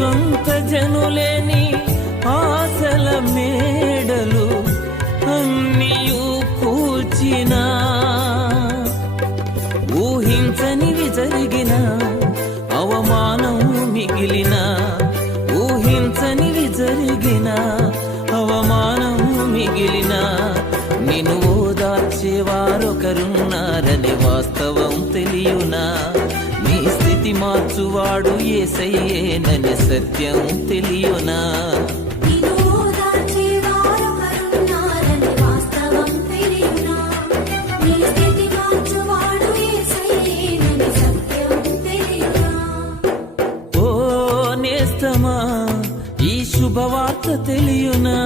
సొంత జనులేని ఆశల మేడలు అన్నియు కూల్చిన, ఊహించనివి జరిగిన అవమానం మిగిలిన, ఊహించనివి జరిగిన అవమానం మిగిలిన, నిన్ను ఓదార్చేవారొకరున్నారని వాస్తవం తెలియునా? నీ స్థితి మార్చువాడు యేసయ్యేనని సత్యం తెలియునా? ఈ శుభవార్త తెలియునా?